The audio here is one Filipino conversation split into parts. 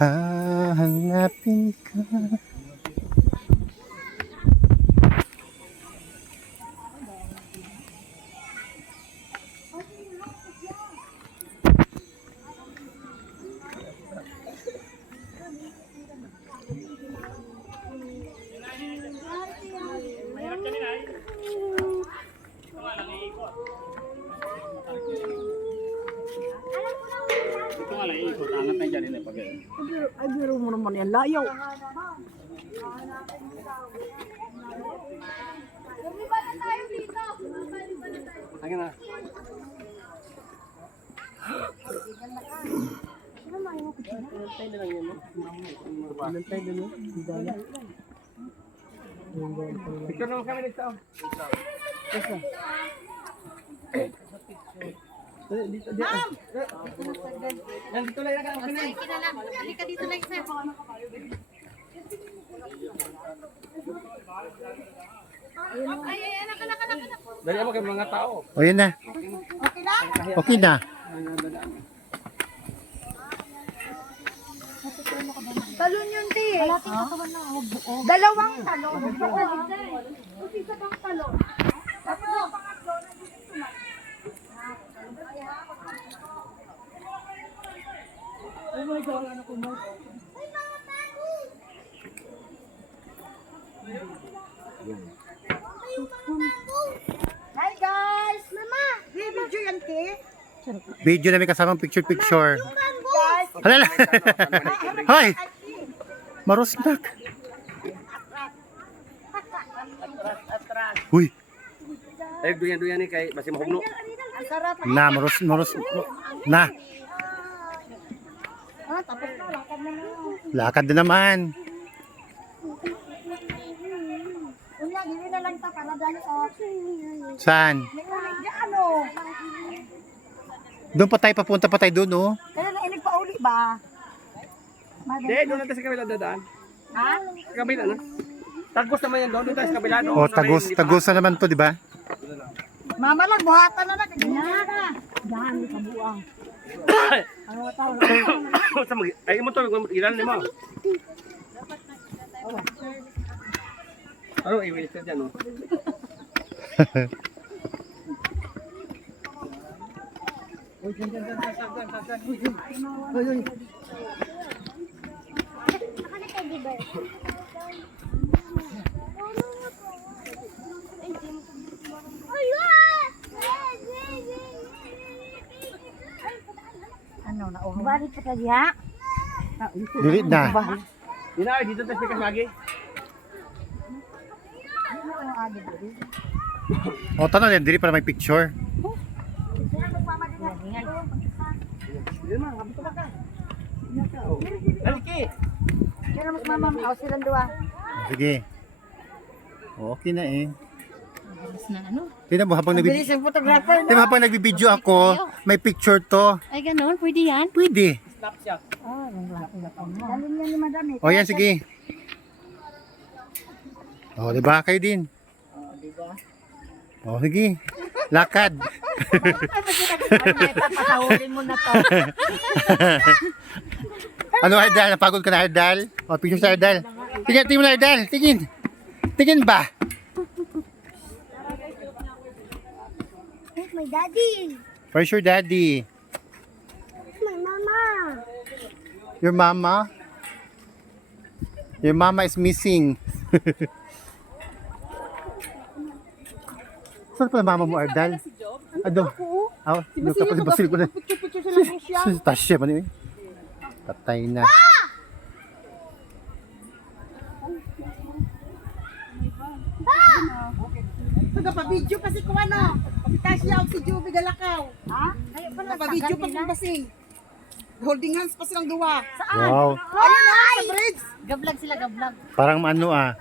Hahanapin ka. Ay, biro mo naman yan. Layaw. Lumibala tayo dito. Akin na. Picture naman kami dito. Dito. Ma'am! Yan, dito lang yan. Sige na lang. Halika dito lang, sir. Ay, anak. Dali mo kay mga tao. O yan na. Okay lang? Okay na. Talon yun, te. Dalawang talon. Isa pang talon. Hi guys! Mama! Video yan, te. Video namin kasamang picture. Guys! Halala. Hoy! Marusnak. Uy. Ay, duyan ni kay basi mahugno. Ang sarap. Na, marus. Na. Tapos na, lakad na lang. Lakad na naman. Unya, gili na lang ito para dali o. Saan? May ulit dyan, o. Doon pa tayo, papunta pa tayo doon, oh. Kaya na inig pa uli ba? Hindi, doon natin sa kabila dadaan. Ha? Sa kabila na. Tagos naman yan doon tayo sa kabila. Oh, tagos na naman to, di ba? Mama lang, buhatan na lang. Ganyan na. Dahan mo sa buang. Ano tao? Ay, mo to, ilan ni mo. Ano, i-wait ka dyan, oh. Uy, dyan. Uy. Ano na? Balik ka diha? Dilit na. Dina, dito tayo sa lagi. O, tanong yan, dili para may picture. Dito na, kapito ka. Daliki. Kaya mas mama, ako silang dua. Sige. Okay na eh. Mas na ano? Tingnan mo, habang Bilis yung photographer. tingnan mo, habang nagbibideo ako, may picture to. Ay, ganun? Pwede yan? Pwede. Snapshot. Oh, yung laki na po mo. Galing yan ni madam eh. O yan, sige. O, di ba? Kayo din. O, sige. Lakad. Ay, papasahulin mo na to. Ano, Ardal? Napagod ka na, Ardal? O, picture sa Ardal. Tingin mo na, Ardal. Tingin. Tingin ba? My daddy. Where's your daddy? My mama. Your mama? Your mama is missing. Saan pala mama mo, Ardal? Ado. Aw, yung kapatid basil ko na. Picture sila ng siya. Tasya pa niya. Patay na. Nagpa-video pa si Kuwano. Pitasya ako si Juby Galakaw. Ha? Ay, pa na. Nagpa-video pa kung basing. Holding hands pa silang duwa. Wow. Ayun na, sa bridge. Gablag sila, gablag. Parang ano ah.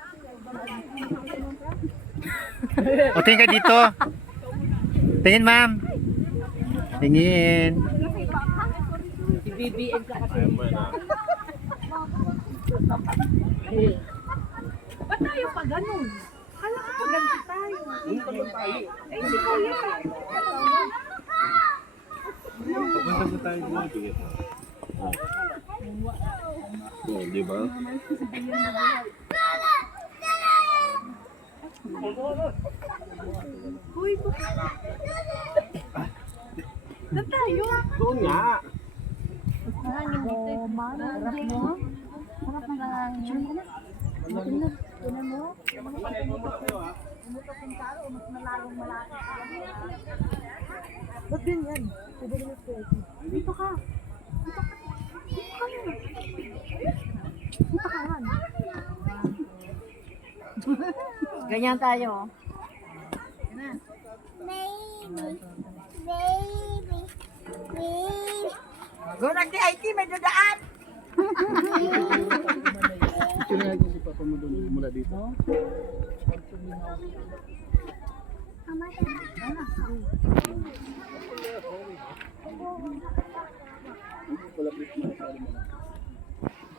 O, tingin ka dito. Tingin, ma'am. Tingin. Si BBM ka kasi. Ba't tayo pa ganun? Kala ko pa ganun tayo. Eh, hindi ko yan. Papunta po tayo dito. Oh, di ba? Uy, saan tayo? Doon nga. Mahangin dito. Sarap mo? Sarap ng hangin. Tinan mo? Mas malalong malaki. Ba't din yan? Dito ka. Dito ka. Dito ka na. Dito ka nga. Ganyan tayo. Go na di IT, may dadaan. Ito na natin si Papa mo doon mula dito.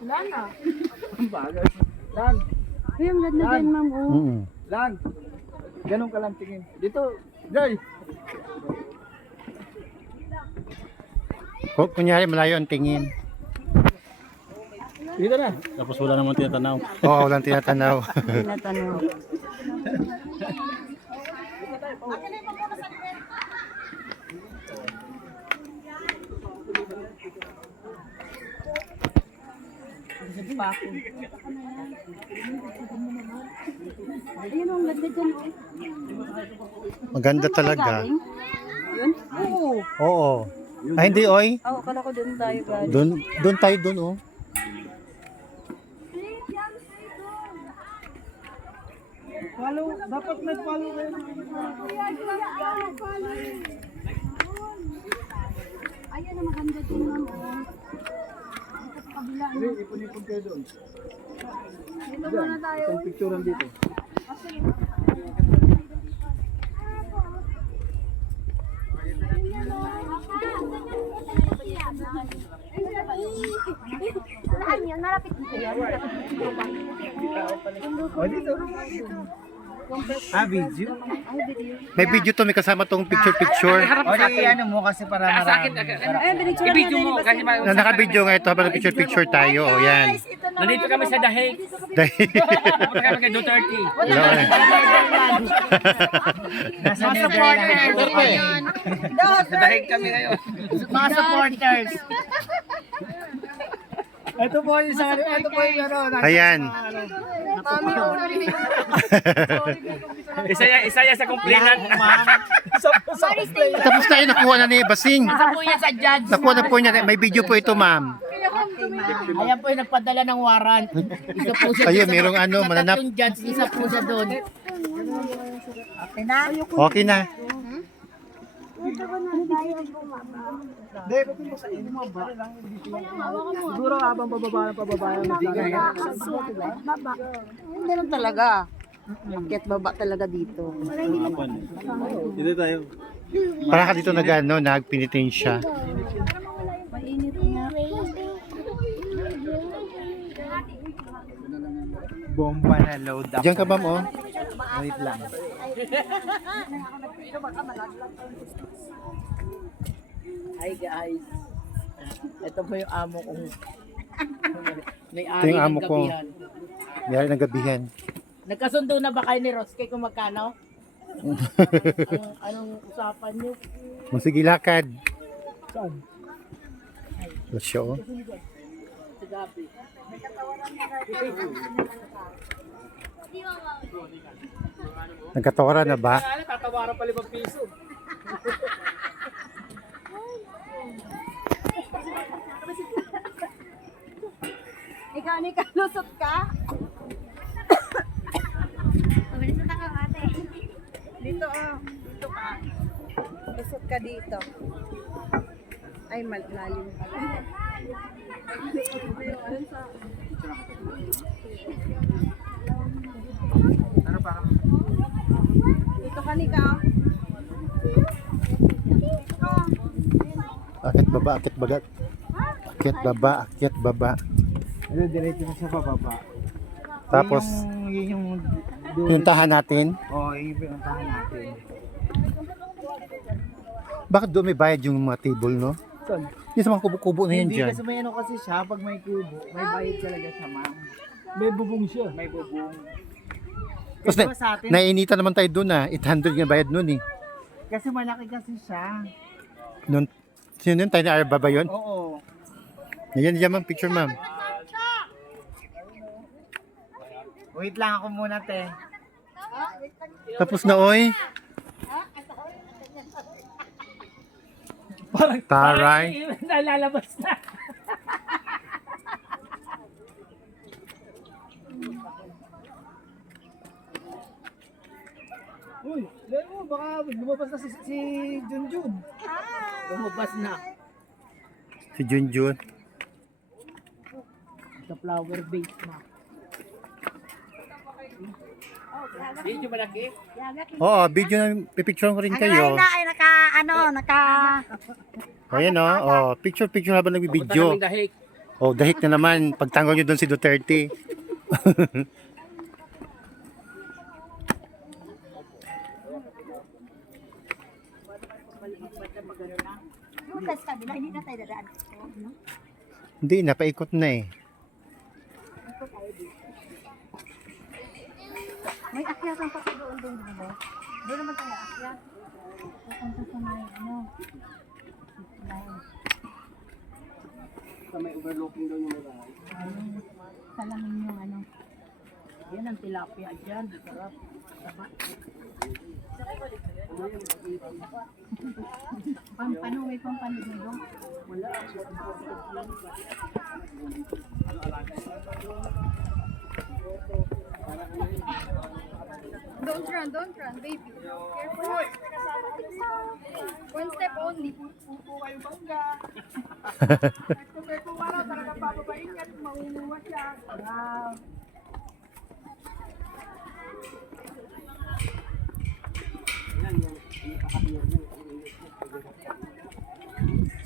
Wala na. Ang bagay. Lan, Uy, ang ganda din, ma'am. Oh. Lan. Ganun ka lang tingin. Dito, Jay. Kunyari malayo ang tingin. Dito na. Tapos wala namang tinatanaw. Oo, walang tinatanaw. Tinatanong. Ayun, ang ganda dyan. Maganda talaga. Yun? Oo. Oo. Ay, hindi, oy. Oo, kala ko doon tayo galing. Doon tayo doon, oh. Follow, dapat nag-follow kayo. Ayan ang maganda din, ma'am. Dito sa kabila. Hindi, ipon-ipon kayo doon. Dito muna tayo. Isang picturean dito. Saan yun? Malapit dito yan. O, dito. Ah, video? May video to, may kasama tong picture-picture. O, di ano mo kasi para marami. I-video mo kasi Na naka-video nga ito habang picture-picture tayo. O, yan. nandito kami sa Dahig. Dahil, Punta kami kay Duterte. Nasa supporters. Sa Dahig kami ngayon. Mga supporters. Ito po yung ano. ayan. Isa yan sa complainant. Tapos na yun, nakuha na ni Basing. Po yan sa judge. Nakuha na po niya. May video po ito, ma'am. Ayan po yung nagpadala ng warrant. Isa po siya. Ayun, merong ano, mananap. Yung judge, isa po siya doon. Okay na? Okay na. Siguro habang pababa ng Hindi lang talaga. Akyat baba talaga dito. Dito tayo. Parang ka dito nagpinitin siya. Mainit na. Bomba na load up. Diyan ka, ma'am, oh. Wait lang. Hi guys. Ito po yung amo kong may Ito yung amo ko. gabihan. Yari ng gabihan. Nagkasundo na ba kayo ni Roske kung magkano? Anong usapan niyo? Sige, lakad. Saan? Show. Sa gabi. Nagkatawaran na ba? Tatawaran pa 5 piso. Ikaw ni kalusot ka? Dito oh. Dito ka. Lusot ka dito. Ay, malalim pala. Ano pa? Dito ka ni ka. Akit baba, akit bagat. Akit baba, akit baba. Ano, diretso na sa pababa. Tapos, Yun yung pinuntahan natin. Oo, yung pinuntahan natin. Bakit doon may bayad yung mga table, no? Saan? Yung sa mga kubo-kubo na yan Hindi dyan. kasi may ano kasi siya, pag may kubo, may bayad talaga siya, ma'am. May bubong siya. May bubong. Tapos Kasi sa atin, naiinitan naman tayo doon 800 yung bayad noon eh. kasi malaki kasi siya. Noon, sino yun? Tayo na Arba ba yun? Oo. Yan, yan ma'am, picture ma'am. Wait lang ako muna, te. Tapos na oy. Taray. Nalalabas na. Uy, dahil mo, baka lumabas na si Junjun. Lumabas na. Si Junjun. Sa flower base na. Medyo malaki. Oo, video na pipicturean ko rin Ang lain kayo. na ay naka. O yan o, picture habang Pupunta nagbibideo. namin dahig. O, dahik na naman. Pagtanggol nyo doon si Duterte. Bukas kabila, hindi na tayo dadaan. Hindi, napaikot na eh. May akyatan pa sa doon doon, di ba? Doon naman tayo akyat. Pupunta sa may, ano, Sa may overlooking daw yung may bahay. salamin yung ano. Yan ang tilapia dyan. Sarap. Pampano, may pampano doon. Don't run, baby. Careful. One step only.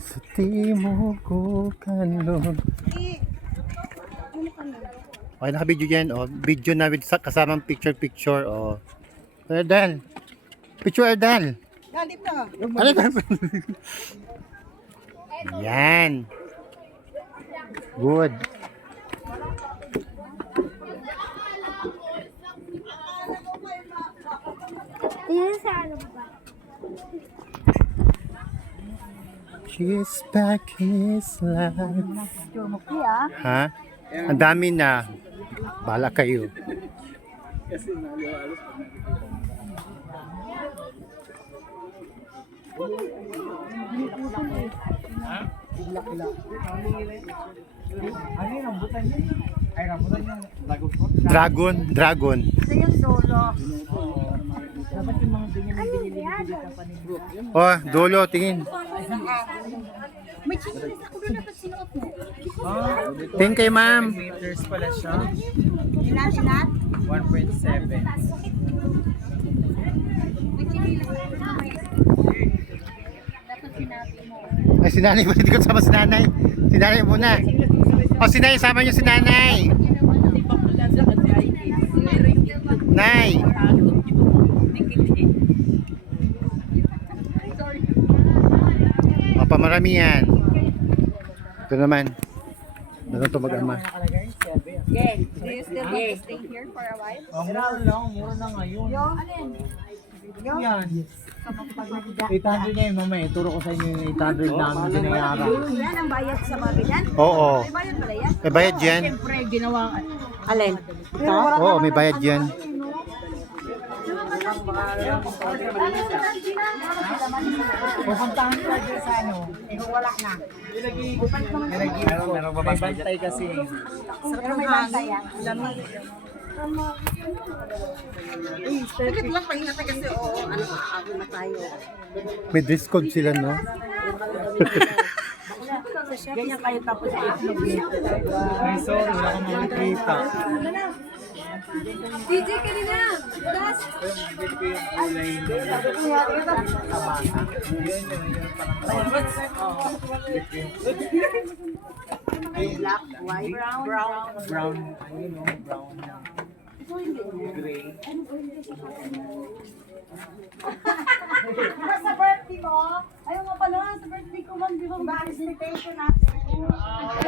Sa timog ko kanlon. Okay, naka-video dyan. O, video na with kasamang picture. O. Erdal. Picture Erdal. Galit na. Ano ito? Yan. Good. Tingnan sa ano ba? She's back in his life. Jumuki ah. Ha? Ang dami na. Bala kayo. Ano yung rambutan niya? Ay, rambutan yung lagot ko. Dragon. Ito yung dolo. Dapat yung mga ganyan na binili ka pa ni Brooke. Oh, dolo, tingin. May chinelas ako doon dapat sinuot mo. Tingin kay ma'am. Meters pala siya. Ilan? 1.7. May chinelas ako doon. Dapat sinabi mo. Ay, si nanay. Hindi ko sama si nanay. Si nanay muna. O, si nanay. Sama niyo si nanay. Nay. O, pamaramihan. Ito naman. Ano ito mag-ama? Yes. Do you still want to stay here for a while? Mura na ngayon. Yan. 800 na yun, mamaya. Turo ko sa inyo yung 800 namin binayaran. Yan ang bayad sa mga ganyan. Oo. May bayad pala yan. May bayad yan. Siyempre, ginawa. Alin? Ito? Oo, may bayad yan. Pupuntahan ko dyan sa ano. Ikaw wala na. Meron may bantay kasi. Pero may bantay yan. Sige lang, pahinga tayo kasi oo, ano, aabot na tayo. May dress code sila, no? Ganyan kayo tapos itlog. Ay, sorry, wala akong makikita. DJ ka din na! Das! Bili ko yung kulay na kabasa. Yun, parang Black, white, brown. brown, ayun o, brown. Gray. Diba sa birthday mo? Ayaw nga pala, sa birthday ko man, di ba? Diba, expectation natin.